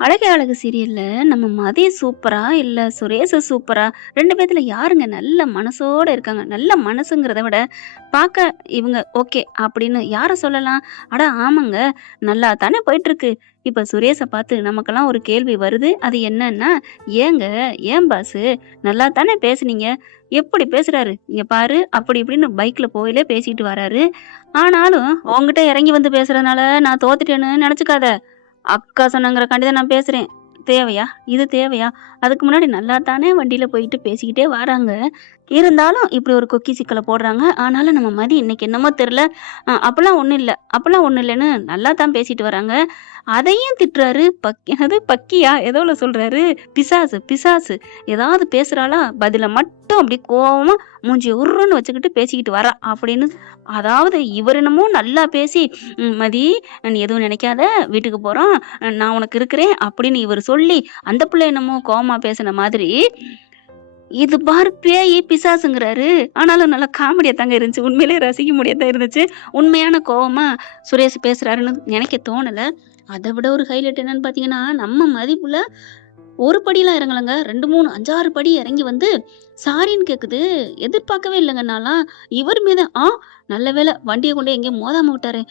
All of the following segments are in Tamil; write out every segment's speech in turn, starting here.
அழகே அழகு சீரியல்ல நம்ம மதி சூப்பரா? இல்ல சுரேஷ சூப்பரா? 2 பேத்துல யாருங்க நல்ல மனசோட இருக்காங்க? நல்ல மனசுங்கிறத விட, பாக்க இவங்க ஓகே அப்படின்னு யார சொல்லலாம்? அட ஆமாங்க. நல்லா தானே போயிட்டுருக்கு. இப்ப சுரேஷ பார்த்து நமக்கெல்லாம் ஒரு கேள்வி வருது. அது என்னன்னா, "ஏங்க? ஏன் பாஸு? நல்லா தானே பேசுனீங்க. எப்படி பேசுறாரு? இங்க பாரு" அப்படி இப்படின்னு பைக்ல போகையிலே பேசிட்டு வராரு. ஆனாலும், "உன்கிட்ட இறங்கி வந்து பேசுறதுனால நான் தோத்துட்டேன்னு நெனச்சுக்காத. அக்கா சொன்னாங்கறக்காண்டி தான் நான் பேசுறேன். தேவையா? இது தேவையா? அதுக்கு முன்னாடி நல்லா தானே வண்டியில போயிட்டு பேசிக்கிட்டே வராங்க. இருந்தாலும் இப்படி ஒரு கொக்கி சிக்கல போடுறாங்க. ஆனாலும் நம்ம மதி இன்னைக்கு என்னமோ தெரியல, அப்பலாம் ஒண்ணும் இல்ல, அப்பலாம் ஒண்ணும் இல்லன்னு நல்லா தான் பேசிட்டு வராங்க. அதையும் திட்டுறாரு. என்னது பக்கியா? எதோல சொல்றாரு? பிசாசு, பிசாசு. ஏதாவது பேசுறாளா? பதில மட்டும் அப்படியே கோவமா மூஞ்சிய உர்ருன்னு வச்சுக்கிட்டு பேசிக்கிட்டு வரா. அப்படின்னு அதாவது இவர் என்னமோ நல்லா பேசி, மதி நீ எதுவும் நினைக்காத, வீட்டுக்கு போறோம். நான் உனக்கு இருக்கிறேன் அப்படின்னு இவரு சொல்லி, அந்த புள்ள என்னமோ கோவமா பேசுன மாதிரி, இது பாரு பேயி, பிசாசுங்கிறாரு. ஆனாலும் நல்லா காமெடியா தாங்க இருந்துச்சு. உண்மையிலேயே ரசிக்க முடியத்தான் தான் இருந்துச்சு. உண்மையான கோவமா சுரேஷ் பேசுறாருன்னு நினைக்க தோணல. அத விட ஒரு ஹைலைட் என்னன்னு பார்த்தீங்கன்னா, நம்ம மதிப்புல ஒரு படிலாம் இறங்கலங்க. 2, 3, 5, 6 படி இறங்கி வந்து சாரின்னு கேக்குது. எதிர்பார்க்கவே இல்லங்க நான்லாம். இவர் மீது நல்ல வேளை வண்டிய கொண்டு எங்கேயோ மோதாம விட்டாரே!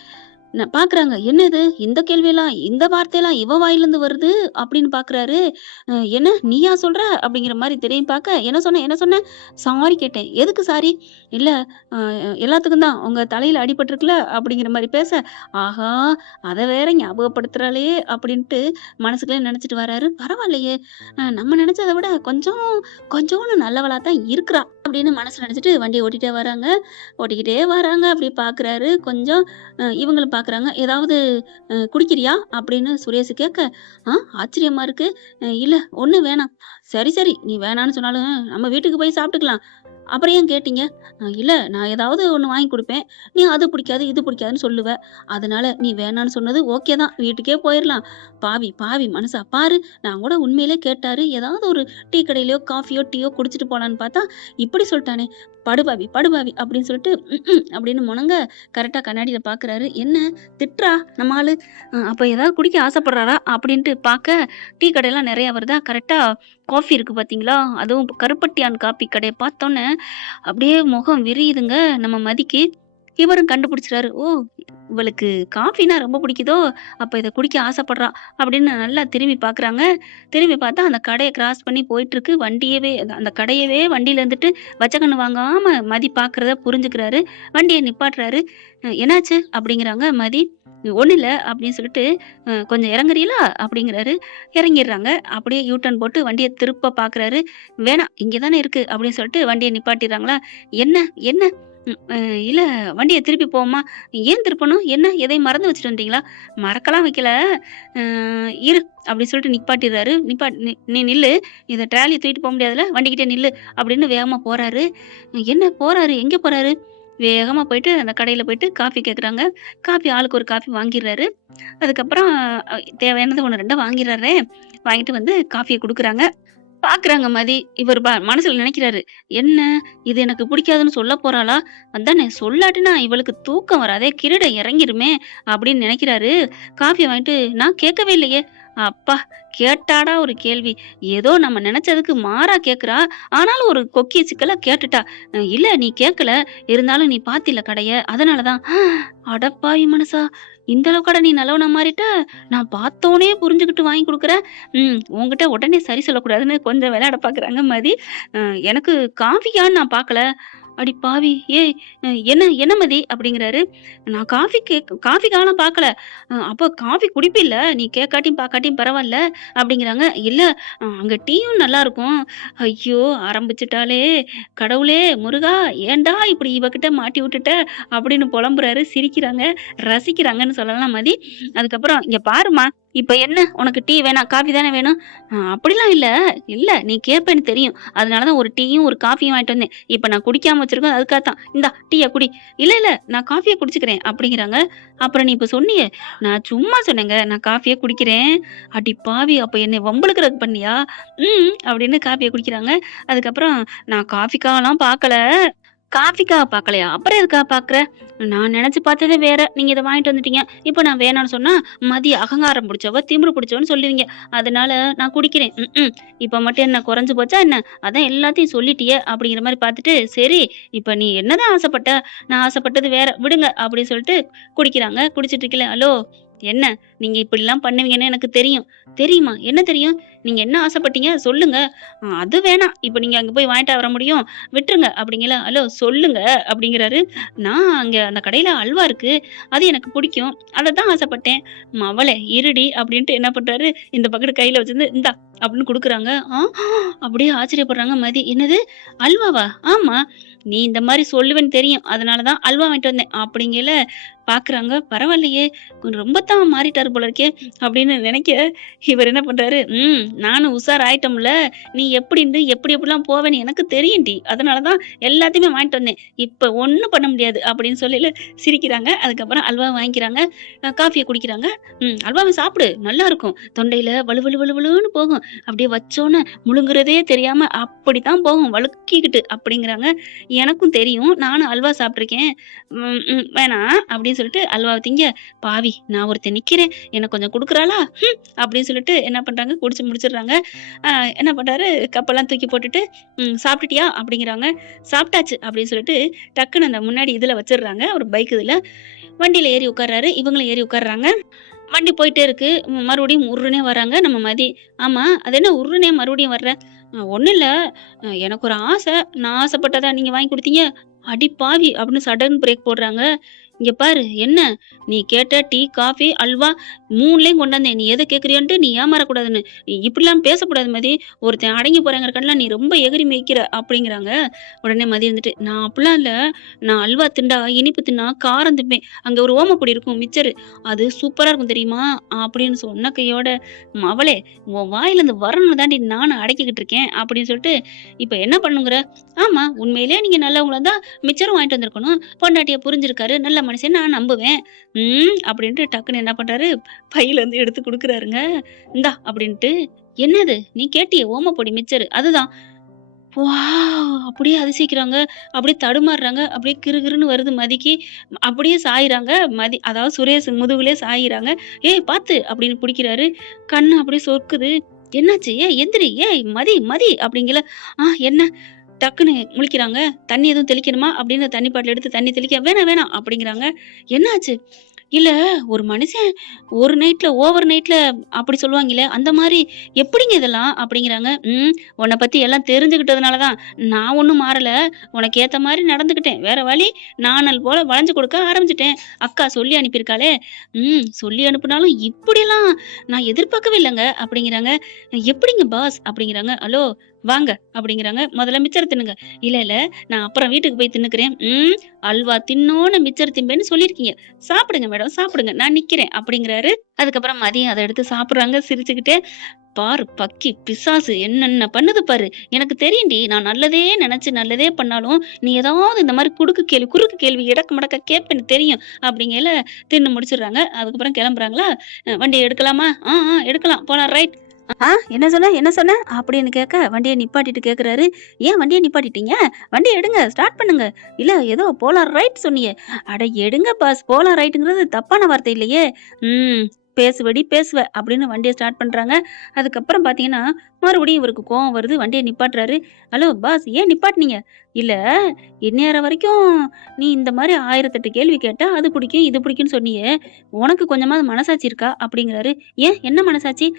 பாக்குறாங்க. "என்னது இந்த கேள்வியெல்லாம், இந்த வார்த்தையெல்லாம் இவ வாயிலருந்து வருது?" அப்படின்னு பாக்குறாரு. "என்ன நீயா சொல்ற?" அப்படிங்கிற மாரி திரும்பி பாக்க, "என்ன சொன்ன? என்ன சொன்ன?" "சாரி கேட்டேன்." "எதுக்கு சாரி?" "இல்ல அ எல்லாத்துக்கும் தான். உங்க தலையில அடிபட்டுருக்குல." அப்படிங்கிற மாரி பேச, "ஆஹா! அத வேற ஞாபகப்படுத்துறாளே!" அப்படின்ட்டு மனசுக்குள்ளயே நெனச்சுட்டு வராரு. பரவாயில்லையே! நம்ம நெனச்சத விட கொஞ்சோண்டு நல்லவளா தான் இருக்கிறா. அப்படின்னு மனசுல நெனச்சுட்டு வண்டிய ஓட்டிட்டே வராங்க. ஓட்டிக்கிட்டே வராங்க. அப்படி பாக்குறாரு. கொஞ்சம் இவங்களும் பாக்குறாங்க. "ஏதாவது குடிக்கிறியா?" அப்படின்னு சுரேஷ் கேட்க, "ஆ ஆச்சரியமா இருக்கு. இல்ல ஒண்ணும் வேணாம்." "சரி, சரி. நீ வேணான்னு சொன்னாலும் நம்ம வீட்டுக்கு போய் சாப்பிட்டுக்கலாம்." "அப்புறம் ஏன் கேட்டீங்க?" இல்ல நான் ஏதாவது ஒண்ணு வாங்கி குடுப்பேன். நீ அது பிடிக்காது, இது பிடிக்காதுன்னு சொல்லுவ. அதனால நீ வேணான்னு சொன்னது ஓகே தான். வீட்டுக்கே போயிரலாம்." பாவி, பாவி மனுசா பாரு! நான் கூட உண்மையிலே கேட்டாரு. ஏதாவது ஒரு டீ கடையிலயோ, காஃபியோ, டீயோ குடிச்சிட்டு போலான்னு பார்த்தா, இப்படி சொல்ட்டானே! படுபாவி, படுபாவி அப்படின்னு சொல்லிட்டு, அப்படின்னு முனங்க கரெக்ட்டா கண்ணாடில பார்க்குறாரு. என்ன திட்றா நம்ம ஆளு. அப்ப ஏதாவது குடிக்க ஆசைப்படுறாரா? அப்படின்ட்டு பார்க்க, டீ கடைலாம் நெறையா வருதா, கரெக்ட்டா காஃபி இருக்கு பார்த்தீங்களா? அதுவும் கருப்பட்டியான் காப்பி கடைய பார்த்தோன்னே, அப்படியே முகம் விரியுதுங்க நம்ம மதிக்கு. இவரும் கண்டுபிடிச்சுறாரு. ஓ! இவளுக்கு காஃபின்னா ரொம்ப பிடிக்குதோ! அப்ப இத குடிக்க ஆசைப்படுறா! அப்படின்னு நல்லா திரும்பி பார்க்குறாங்க. திரும்பி பார்த்தா அந்த கடைய கிராஸ் பண்ணி போயிட்டுருக்கு. வண்டியவே அந்த கடையவே வண்டியில இருந்துட்டு வச்ச கண்ணு வாங்காம மதி பார்க்குறத புரிஞ்சுக்கிறாரு. வண்டிய நிப்பாட்டுறாரு. என்னாச்சு?" அப்படிங்கிறாங்க மதி. "ஒண்ணும் இல்ல" அப்படின்னு சொல்லிட்டு, கொஞ்சம் இறங்குறீகளா?" அப்படிங்கிறாரு. இறங்கிர்றாங்க. அப்படியே யூ டர்ன் போட்டு வண்டிய திருப்ப பார்க்குறாரு. "வேணாம் இங்க தானே இருக்கு" அப்படின்னு சொல்லிட்டு வண்டிய நிப்பாட்டிர்றாங்களா. "என்ன? என்ன?" ம். இல்ல வண்டிய திருப்பி போவோமா?" "ஏன் திருப்பணும்? என்ன எதையும் மறந்து வச்சுட்டு வந்துட்டீங்களா?" "மறக்கலாம் வைக்கல. அ இரு" அப்படின்னு சொல்லிட்டு நிப்பாட்டிர்றாரு. "நீ நீ நில்லு. இத ட்ராலிய தூக்கிட்டு போ முடியாதுல்ல. வண்டிக்கிட்ட நில்லு" அப்படின்னு வேகமா போறாரு. என்ன போறாரு? எங்க போறாரு? வேகமா போயிட்டு அந்த கடையில போயிட்டு காஃபி கேட்குறாங்க. காஃபி ஆளுக்கு ஒரு காஃபி வாங்கிர்றாரு. அதுக்கப்புறம் தேவையானது 1, 2 வாங்கிறாரே! வாங்கிட்டு வந்து காஃபிய குடுக்குறாங்க. பாக்குறாங்க மதி. இவரு மனசுல நெனைக்கிறாரு. "என்ன இது எனக்கு பிடிக்காதுன்னு சொல்லப் போறாளா? அதானே சொல்லாட்டினா இவளுக்கு தூக்கம் வராதே! கிரீடம் இறங்கிருமே!" அப்படின்னு நெனைக்கிறாரு. காஃபிய வாங்கிட்டு, "நான் கேட்கவே இல்லையே!" அப்பா! கேட்டாடா ஒரு கேள்வி. ஏதோ நம்ம நெனச்சதுக்கு மாறா கேட்கிறா. ஆனாலும் ஒரு கொக்கிய சிக்கலா கேட்டுட்டா. "இல்ல நீ கேட்கல. இருந்தாலும் நீ பாத்தில கடைய. அதனால தான்." அடப்பாவி மனுஷா! இந்த அளவுக்காடா நீ நல்லவனா மாறிட்ட? நான் பார்த்தோனே புரிஞ்சுகிட்டு வாங்கி குடுக்குற. உன்கிட்ட உடனே சரி சொல்லக்கூடாதுன்னு கொஞ்சம் விளையாட பார்க்குறாங்க மதி. அ எனக்கு காஃபியான்னு நான் பார்க்கல. அடி பாவி! ஏய் என்ன என்ன மதி? அப்படிங்கிறாரு. நான் காஃபிக்காலாம் பார்க்கல. அப்ப காஃபி குடிப்பில்ல? நீ கேட்காட்டியும் பார்க்காட்டியும் பரவால்ல அப்படிங்கிறாங்க. இல்ல அங்க டீயும் நல்லாருக்கும். ஐயோ! ஆரம்பிச்சுட்டாளே! கடவுளே! முருகா! ஏன்டா இப்படி இவகிட்ட மாட்டி விட்டுட்ட? அப்படின்னு புலம்புறாரு. சிரிக்கிறாங்க, ரசிக்கிறாங்கன்னு சொல்லலாம் மதி. அதுக்கப்புறம், "இங்க பாரும்மா! இப்ப என்ன உனக்கு டீ வேணாம், காஃபி தானே வேணும்?" அப்படிலாம் இல்ல. இல்ல நீ கேட்பேன்னு தெரியும். அதனால தான் ஒரு டீயும், ஒரு காஃபியும் வாங்கிட்டு வந்தேன். இப்ப நான் குடிக்காம வச்சிருக்கேன் அதுக்காக தான். இந்தா டீய குடி." "இல்ல, இல்ல நான் காஃபியே குடிச்சுக்கிறேன்." அப்படிங்கிறாங்க. "அப்புறம் நீ இப்ப சொன்னியே." "நான் சும்மா சொன்னேங்க. நான் காஃபியே குடிக்கிறேன்." அடி பாவி! அப்ப என்னைய வம்பிழுக்கிறதுக்கு பண்ணியா? அப்படின்னு காஃபிய குடிக்கிறாங்க. அதுக்கப்புறம், "நான் காஃபிக்காகலாம் பார்க்கல. காஃபிக்காக பார்க்கலையா? அப்புறம் எதுக்காக பார்க்குற? நான் நெனச்சு பார்த்ததே வேற. நீங்க இத வாங்கிட்டு வந்துட்டீங்க. இப்ப நான் வேணான்னு சொன்னா, மதி அகங்காரம் புடிச்சவ, திமிரு புடிச்சவன்னு சொல்லுவீங்க. அதனால நான் குடிக்கிறேன். இப்ப மட்டும் என்ன குறைஞ்சு போச்சா என்ன? அதான் எல்லாத்தையும் சொல்லிட்டியே அப்படிங்கிற மாரி பார்த்துட்டு, சரி இப்ப நீ என்னதான் ஆசைப்பட்ட? நான் ஆசைப்பட்டது வேற. விடுங்க அப்படின்னு சொல்லிட்டு குடிக்கிறாங்க. குடிச்சிட்டு இருக்கையில, ஹலோ என்ன? நீங்க இப்படிலாம் பண்ணுவீங்கன்னு எனக்கு தெரியும். தெரியுமா? என்ன தெரியும்? நீங்க என்ன ஆசைப்பட்டீங்க? சொல்லுங்க. அது வேணாம். இப்ப நீங்க அங்க போய் வாங்கிட்டா வர முடியும்? விட்டுருங்க அப்படிங்கல. ஹலோ சொல்லுங்க அப்படிங்கிறாரு. நான் அங்க அந்த கடையில அல்வா இருக்கு. அது எனக்கு பிடிக்கும். அதத்தான் ஆசைப்பட்டேன். மவளே இருடி அப்படின்ட்டு என்ன பண்றாரு, இந்த பக்கெட் கையில வச்சிருந்து, இந்தா அப்படின்னு குடுக்குறாங்க. அப்படியே ஆச்சரியப்படுறாங்க மதி. என்னது? அல்வாவா? ஆமா. நீ இந்த மாரி சொல்லுவேன்னு தெரியும். அதனால தான் அல்வா வாங்கிட்டு வந்தேன். அப்படிங்கையில பார்க்குறாங்க. பரவாயில்லையே! கொஞ்சம் ரொம்ப தான் மாறிட்டாரு போல இருக்கே! அப்படின்னு நினைக்க, இவர் என்ன பண்றாரு, நானும் உஷார் ஆயிட்டோம்ல. நீ எப்படின்னு எப்படி எப்படிலாம் போவேன்னு எனக்கு தெரியும்டி. அதனால தான் எல்லாத்தையுமே வாங்கிட்டு வந்தேன். இப்ப ஒண்ணும் பண்ண முடியாது அப்படின்னு சொல்லையில சிரிக்கிறாங்க. அதுக்கப்புறம் அல்வா வாங்கிக்கிறாங்க. காஃபிய குடிக்கிறாங்க. அல்வாவ சாப்பிடு. நல்லாருக்கும். தொண்டையில வழு வழு வழு வழுன்னு போகும். அப்படியே வச்சோனே முழுங்குறதே தெரியாம அப்படித்தான் போகும். வழுக்கிக்கிட்டு அப்படிங்கிறாங்க. எனக்கும் தெரியும். நானும் அல்வா சாப்பிட்டுருக்கேன். வேணாம் அப்படின்னு சொல்லிட்டு அல்வாவ திங்க, பாவி நான் ஒருத்தன் நிக்கிறேன். எனக்கு கொஞ்சம் குடுக்குறாளா? அப்படின்னு சொல்லிட்டு என்ன பண்றாங்க, குடிச்சு முடிச்சுடுறாங்க. என்ன பண்றாரு, கப்பெல்லாம் தூக்கி போட்டுட்டு, சாப்பிட்டுட்டியா? அப்படிங்கிறாங்க. சாப்பிட்டாச்சு அப்படின்னு சொல்லிட்டு டக்குனு அந்த முன்னாடி இதுல வச்சுடுறாங்க. ஒரு பைக் இதுல. வண்டியில ஏறி உட்கார்றாரு. இவங்களும் ஏறி உட்கார்றாங்க. வண்டி போயிட்டே இருக்கு. மறுபடியும் உர்ருனே வராங்க நம்ம மதி. ஆமா, அது என்ன உர்ருனே மறுபடியும் வர்ற? ஒண்ணும் இல்ல. எனக்கு ஒரு ஆசை. நான் ஆசைப்பட்டதா நீங்க வாங்கி குடுத்தீங்க? அடி பாவி! அப்படின்னு சடன் பிரேக் போடுறாங்க. இங்க பாரு என்ன? நீ கேட்ட டீ, காஃபி, அல்வா 3லயும் கொண்டாந்தேன். நீ எத கேட்கிறியோன்ட்டு நீ ஏமாறக்கூடாதுன்னு. இப்படிலாம் பேசக்கூடாது மதி. ஒருத்தன் அடங்கி போறாங்கறக்கான்லாம் நீ ரொம்ப எகிறி மிதிக்கிற அப்படிங்கிறாங்க. உடனே மதி இருந்துட்டு, நான் அப்படிலாம் இல்ல. நான் அல்வா திண்டா, இனிப்பு தின்னா காரம் திம்பேன். அங்க ஒரு ஓமப்பொடி இருக்கும் மிச்சரு. அது சூப்பரா இருக்கும் தெரியுமா? அப்படின்னு சொன்ன கையோட, மவளே உன் வாயிலருந்து வரணும்னு தாண்டி நானும் அடக்கிக்கிட்டு இருக்கேன் அப்படின்னு சொல்லிட்டு, இப்ப என்ன பண்ணுங்கிற? ஆமா, உண்மையிலேயே நீங்க நல்லவங்களா இருந்தா மிச்சரும் வாங்கிட்டு வந்திருக்கணும். பொண்டாட்டிய புரிஞ்சிருக்காரு. நல்ல மனுஷன் நான் நம்புவேன். அப்படின்ட்டு டக்குன்னு என்ன பண்றாரு, பையில இருந்து எடுத்து குடுக்குறாருங்க. இந்தா அப்படின்ட்டு. என்னது? நீ கேட்டியே ஓமப்பொடி மிச்சரு. அதுதான். வாவ்! அப்படியே அதிசயிக்கிறாங்க. அப்படியே தடுமாறுறாங்க. அப்படியே கிறுகிறுன்னு வருது மதிக்கு. அப்படியே சாயிறாங்க. அதாவது சுரேஷ் முதுகுலயே சாயிறாங்க. "ஏய் பாத்து!" அப்படின்னு புடிக்கிறாரு. கண்ணு அப்படியே சொக்குது. என்னாச்சு? "ஏய் எந்திரி! ஏய் மதி மதி!" அப்படிங்கல. என்ன? டக்குன்னு முழிக்கிறாங்க. "தண்ணி எதுவும் தெளிக்கணுமா?" அப்படின்னு தண்ணி பாட்டில் எடுத்து தண்ணி தெளிக்க, "வேணாம் வேணாம்" அப்படிங்கிறாங்க. "என்னாச்சு?" "இல்ல ஒரு மனுஷன் ஒரு நைட்ல ஓவர் நைட்ல அப்படி சொல்லுவாங்கல்ல, அந்த மாரி எப்படிங்க இதெல்லாம்?" அப்படிங்கிறாங்க. உன்ன பத்தி எல்லாம் தெரிஞ்சுக்கிட்டதுனால தான். நான் ஒண்ணும் மாறல. உனக்கு ஏத்த மாரி நடந்துக்கிட்டேன். வேற வழி நாணல் போல வளைஞ்சு கொடுக்க ஆரம்பிச்சுட்டேன். அக்கா சொல்லி அனுப்பியிருக்காளே." சொல்லி அனுப்புனாலும் இப்படிலாம் நான் எதிர்பார்க்கவே இல்லங்க." அப்படிங்கிறாங்க. "எப்படிங்க பாஸ்?" அப்படிங்கிறாங்க. "ஹலோ வாங்க" அப்படிங்கிறாங்க. "முதல்ல மிச்சர தின்னுங்க." "இல்ல, இல்ல. நான் அப்புறம் வீட்டுக்கு போய் தின்னுக்கிறேன்." அல்வா தின்னோன மிச்சர் திம்பேன்னு சொல்லியிருக்கீங்க. சாப்பிடுங்க மேடம், சாப்பிடுங்க. நான் நிக்கிறேன்." அப்படிங்கிறாரு. அதுக்கப்புறம் மதியம் அத எடுத்து சாப்பிடுறாங்க சிரிச்சுக்கிட்டே. பாரு பக்கி, பிசாசு என்னென்ன பண்ணுது பாரு. எனக்கு தெரியும்டி. நான் நல்லதே நெனச்சு நல்லதே பண்ணாலும், நீ ஏதாவது இந்த மாரி குறுக்கு கேள்வி எடக்கு மடக்கா கேட்பேன்னு தெரியும். அப்படிங்கையில தின்னு முடிச்சுடுறாங்க. அதுக்கப்புறம் கிளம்புறாங்களா, "வண்டிய எடுக்கலாமா?" எடுக்கலாம். போலாம் ரைட்." என்ன சொன்ன? என்ன சொன்ன?" அப்படின்னு கேட்க, வண்டிய நிப்பாட்டிட்டு கேட்குறாரு. "ஏன் வண்டிய நிப்பாட்டிட்டீங்க? வண்டிய எடுங்க. ஸ்டார்ட் பண்ணுங்க." "இல்ல ஏதோ போலாம் ரைட் சொன்னியே." "அட எடுங்க பாஸ். போலாம் ரைட்டுங்கிறது தப்பான வார்த்தை இல்லையே." "ம். பேசுவடி பேசுவ." அப்படின்னு வண்டிய ஸ்டார்ட் பண்றாங்க. அதுக்கப்புறம் பார்த்தீங்கன்னா, மறுபடியும் இவருக்கு கோவம் வருது. வண்டிய நிப்பாட்டுறாரு. "ஹலோ பாஸ் ஏன் நிப்பாட்டுனீங்க?" "இல்ல இந்நேரம் வரைக்கும் நீ இந்த மாரி 1008 கேள்வி கேட்ட. அது பிடிக்கும், இது பிடிக்கும்னு சொன்னியே. உனக்கு கொஞ்சமாவது மனசாட்சி இருக்கா?" அப்படிங்கிறாரு. "ஏன் என்ன மனசாட்சி?"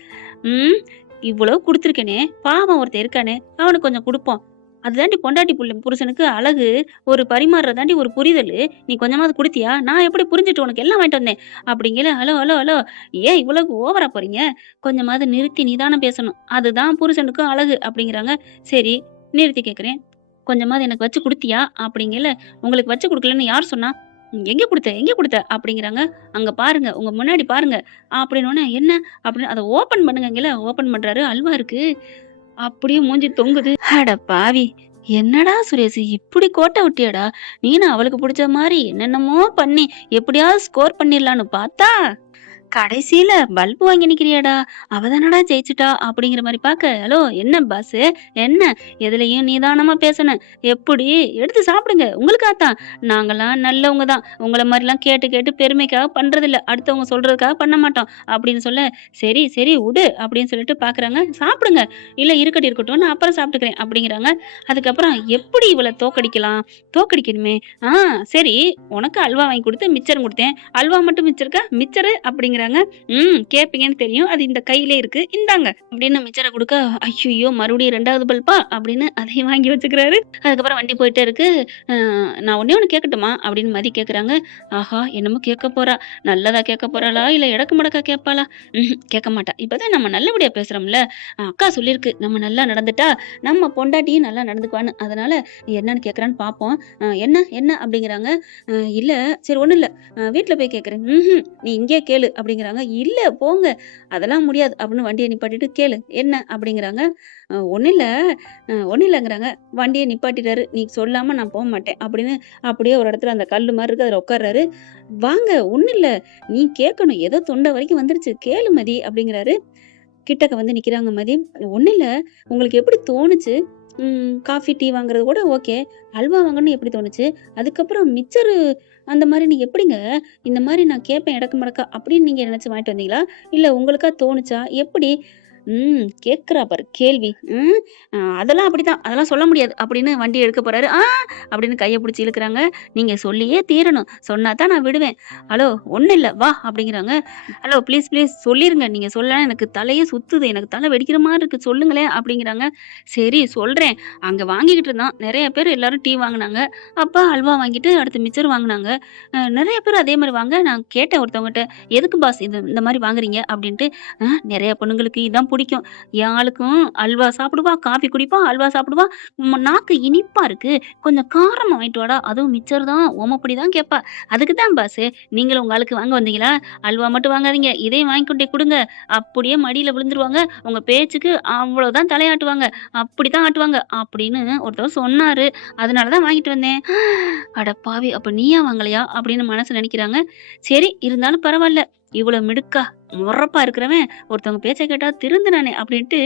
"ம் இவ்வளவு குடுத்துருக்கேனே, பாவம் ஒருத்தன் இருக்கானே, அவனுக்கு கொஞ்சம் குடுப்போம். அதுதாண்டி பொண்டாட்டி புருஷனுக்கு அழகு. ஒரு பரிமாறுறது தாண்டி ஒரு புரிதலு. நீ கொஞ்சமாவது குடுத்தியா? நான் எப்படி புரிஞ்சுட்டு உனக்கு எல்லாம் வாங்கிட்டு வந்தேன்." அப்படிங்கையில, "ஹலோ, ஹலோ, ஹலோ ஏன் இவ்வளவு ஓவரா போறீங்க? கொஞ்சமாவது நிறுத்தி நிதானம் பேசணும். அதுதான் புருஷனுக்கும் அழகு." அப்படிங்கிறாங்க. "சரி நிறுத்தி கேட்கிறேன். கொஞ்சமாவது எனக்கு வச்சு குடுத்தியா?" அப்படிங்கையில, "உங்களுக்கு வச்சு குடுக்கலன்னு யார் சொன்னா?" எங்க குடுத்த? எங்க குடுத்த?" அப்படிங்கிறாங்க. "அங்க பாருங்க. உங்க முன்னாடி பாருங்க." அப்படின்னோனே, "என்ன?" அப்படின்னு அத ஓப்பன் பண்ணுங்கங்கல. ஓப்பன் பண்றாரு. அல்வா இருக்கு. அப்படியே மூஞ்சி தொங்குது. அட பாவி! என்னடா சுரேஷ் இப்படி கோட்ட விட்டியேடா! நீனும் அவளுக்கு புடிச்ச மாரி என்னென்னமோ பண்ணி எப்படியாவது ஸ்கோர் பண்ணிடலான்னு பார்த்தா, கடைசியில பல்பு வாங்கி நிக்கிறியாடா? அவ தானடா ஜெயிச்சுட்டா அப்படிங்கிற மாரி பாக்க, ஹலோ என்ன பாஸு? என்ன? எதுலயும் நிதானமா பேசணும். எப்படி? எடுத்து சாப்பிடுங்க. உங்களுக்காகத்தான். நாங்கலாம் நல்லவங்க தான். உங்கள மாரிலாம் கேட்டு கேட்டு பெருமைக்காக பண்றதில்ல. அடுத்தவங்க சொல்றதுக்காக பண்ண மாட்டோம். அப்படின்னு சொல்ல, சரி, சரி உடு அப்படின்னு சொல்லிட்டு பாக்குறாங்க. சாப்பிடுங்க. இல்ல இருக்கட்டும், இருக்கட்டும். நான் அப்புறம் சாப்பிட்டுக்கிறேன் அப்படிங்கிறாங்க. அதுக்கப்புறம் எப்படி இவள தோற்கடிக்கலாம்? தோற்கடிக்கணுமே. ஆ சரி, உனக்கு அல்வா வாங்கி குடுத்து மிச்சரும் குடுத்தேன். அல்வா மட்டும் மிச்சம் இருக்கா? மிச்சரு அப்படிங்கிறாங்க. கேட்பீங்கன்னு தெரியும். அது இந்த கையிலே இருக்கு. இந்தாங்க அப்படின்னு மிச்சர குடுக்க, ஐய்யய்யோ! மறுபடியும் 2வது பல்பா அப்படின்னு அதையும் வாங்கி வச்சுக்கிறாரு. அதுக்கப்புறம் வண்டி போயிட்டே இருக்கு. அ நான் ஒண்ணே ஒண்ணு கேட்கட்டுமா? அப்படின்னு மதி கேட்குறாங்க. ஆஹா! என்னமோ கேட்க போறா. நல்லதா கேட்க போறாளா? இல்ல எடக்கு மடக்கா கேட்பாளா? கேட்க மாட்டா. இப்பதான் நம்ம நல்லபடியா பேசுறோம்ல. அக்கா சொல்லியிருக்கு. நம்ம நல்லா நடந்துட்டா, நம்ம பொண்டாட்டியும் நல்லா நடந்துக்குவான்னு. அதனால என்னன்னு கேட்குறான்னு பார்ப்போம். என்ன? என்ன? அப்படிங்கிறாங்க. இல்ல சரி ஒண்ணும் இல்ல. வீட்ல போய் கேட்குறேன். நீ இங்கேயே கேளு அப்படிங்கிறாங்க. இல்ல போங்க. அதெல்லாம் முடியாது அப்படின்னு வண்டிய நிப்பாட்டிட்டு கேளு. என்ன? அப்படிங்கிறாங்க. ஒண்ணும் இல்ல. ஒண்ணும் இல்லங்கிறாங்க. வண்டிய நிப்பாட்டிட்டாரு. நீ சொல்லாம நான் போமாட்டேன் அப்படின்னு அப்படியே ஒரு இடத்துல அந்த கல்லு மாரி இருக்கு. அதுல உட்கார்றாரு. வாங்க ஒண்ணும் இல்ல. நீ கேட்கணும். ஏதோ தொண்டை வரைக்கும் வந்துருச்சு. கேளு மதி அப்படிங்கிறாரு. கிட்டக்க வந்து நிக்கிறாங்க மதி. ஒண்ணும் இல்ல. உங்களுக்கு எப்படி தோணுச்சு? காஃபி, டீ வாங்குறது கூட ஓகே. அல்வா வாங்கணும்னு எப்படி தோணுச்சு? அதுக்கப்புறம் மிச்சரு அந்த மாரி நீங்க எப்படிங்க? இந்த மாரி நான் கேட்பேன் எடக்கு மடக்கா அப்படின்னு நீங்க நினைச்சு வாங்கிட்டு வந்தீங்களா? இல்ல உங்களுக்கா தோணுச்சா? எப்படி? கேட்கிறா பாரு கேள்வி. அதெல்லாம் அப்படித்தான். அதெல்லாம் சொல்ல முடியாது அப்படின்னு வண்டிய எடுக்க போறாரு. அப்படின்னு கைய புடிச்சு இழுக்குறாங்க. நீங்க சொல்லியே தீரணும். சொன்னா தான் நான் விடுவேன். ஹலோ ஒண்ணும் இல்ல வா அப்படிங்கிறாங்க. ஹலோ ப்ளீஸ் ப்ளீஸ் சொல்லிருங்க. நீங்க சொல்லலனா எனக்கு தலையே சுத்துது. எனக்கு தலை வெடிக்கிற மாரி இருக்கு. சொல்லுங்களேன் அப்படிங்கிறாங்க. சரி சொல்றேன். அங்க வாங்கிக்கிட்டு இருந்தான். நெறைய பேர் எல்லாரும் டீ வாங்குனாங்க. அப்பா அல்வா வாங்கிட்டு அடுத்து மிச்சர் வாங்குனாங்க. நெறைய பேர் அதே மாரி வாங்க நான் கேட்டேன் ஒருத்தவங்கட்ட. எதுக்கு பாஸ் இந்த மாரி வாங்குறீங்க? அப்படின்ட்டு. நெறைய பொண்ணுங்களுக்கு இதான் புடிக்கும். என் ஆளுக்கும் அல்வா சாப்பிடுவா, காஃபி குடிப்பா, அல்வா சாப்பிடுவா. நாக்கு இனிப்பா இருக்கு. கொஞ்சம் காரமா வாங்கிட்டு வாடா. அதுவும் மிச்சர் தான் ஓமப்படி தான் கேட்பா. அதுக்கு தான் பாஸு. நீங்களும் உங்க ஆளுக்கு வாங்க வந்தீங்களா? அல்வா மட்டும் வாங்காதீங்க. இதையும் வாங்கி கொண்டே குடுங்க. அப்படியே மடியில விழுந்துருவாங்க. உங்க பேச்சுக்கு அவ்வளோதான் தலையாட்டுவாங்க. அப்படித்தான் ஆட்டுவாங்க. அப்படின்னு ஒருத்தவர் சொன்னாரு. அதனால தான் வாங்கிட்டு வந்தேன். அட பாவி! அப்ப நீயா வாங்கலையா? அப்படின்னு மனசுல நெனைக்கிறாங்க. சரி இருந்தாலும் பரவால்ல. இவ்வளோ மிடுக்கா, மொறப்பா இருக்கிறவன் ஒருத்தவங்க பேச்ச கேட்டா திருந்துனானே அப்படின்ட்டு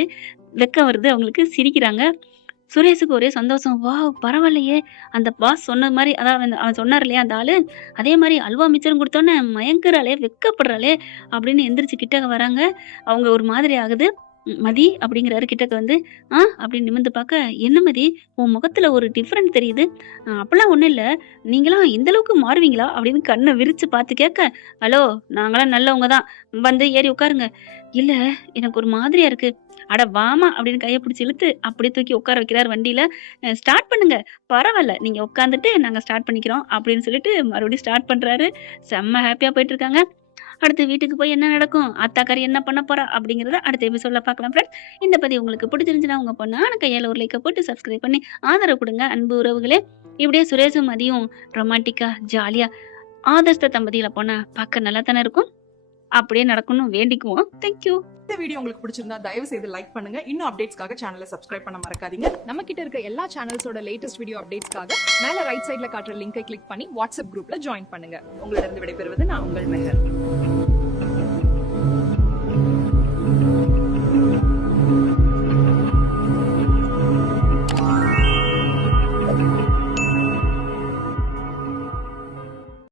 வெட்கம் வருது அவங்களுக்கு. சிரிக்கிறாங்க. சுரேஷுக்கு ஒரே சந்தோஷம். வாவ்! பரவாயில்லையே! அந்த பாஸ் சொன்னது மாரி அதான் அவன் சொன்னார் இல்லையா அந்த ஆளு, அதே மாரி அல்வா மிச்சரும் குடுத்தோனே மயங்குறாளே! வெட்கப்படுறாளே! அப்படின்னு எந்திரிச்சு கிட்டக்க வராங்க. அவங்க ஒரு மாதிரி ஆகுது. மதி அப்படிங்கிறாரு கிட்டக்க வந்து. அப்படின்னு நிமிர்ந்து பாக்க, என்ன மதி? உன் முகத்துல ஒரு டிஃபரெண்ட் தெரியுது. அப்பல்லாம் ஒண்ணும் இல்ல. நீங்கலாம் இந்த அளவுக்கு மாறுவீங்களா? அப்படின்னு கண்ண விரிச்சு பாத்து கேட்க, ஹலோ! நாங்கலாம் நல்லவங்க தான். வந்து ஏறி உட்காருங்க. இல்ல எனக்கு ஒரு மாதிரியா இருக்கு. அட வாம்மா! அப்படின்னு கைய பிடிச்சு இழுத்து அப்படியே தூக்கி உட்கார வைக்கிறாரு வண்டியில. ஸ்டார்ட் பண்ணுங்க. பரவால்ல. நீங்க உட்காந்துட்டு நாங்க ஸ்டார்ட் பண்ணிக்கிறோம் அப்படின்னு சொல்லிட்டு மறுபடியும் ஸ்டார்ட் பண்றாரு. செம்ம ஹேப்பியா போயிட்டு இருக்காங்க. அடுத்து வீட்டுக்கு போய் என்ன நடக்கும்? ஆத்தாக்காரி என்ன பண்ண போறா? அப்படிங்கிறத அடுத்த எபிசோட்ல பார்க்கலாம் ஃப்ரெண்ட்ஸ். இந்த பதிவு உங்களுக்கு பிடிச்சிருந்துச்சுன்னா, உங்க பொண்ணான கையால ஒரு லைக்க போட்டு சப்ஸ்கிரைப் பண்ணி ஆதரவு குடுங்க அன்பு உறவுகளே. இப்படியே சுரேஷும் மதியும் ரொமான்டிக்கா, ஜாலியா ஆதர்ஷ்ட தம்பதிகள பொண்ண பார்க்க நல்லா தானே இருக்கும். அப்படியே நடக்கணும்னு வேண்டிக்குவோம். Thank you. இந்த வீடியோ உங்களுக்கு பிடிச்சிருந்தா தயவு செய்து லைக் பண்ணுங்க. இன்னும் அப்டேட்ஸ்க்காக சேனலை சப்ஸ்கிரைப் பண்ண மறக்காதீங்க. நம்ம கிட்ட இருக்க எல்லா சேனல்ஸோட லேட்டஸ்ட் வீடியோ அப்டேட்ஸ்க்காக மேல ரைட் சைடுல காட்டுற லிங்கை கிளிக் பண்ணி வாட்ஸ்அப் குரூப்ல ஜாயின் பண்ணுங்க. உங்களிடம் விடைபெறுவது நான் உங்கள் மெஹர்.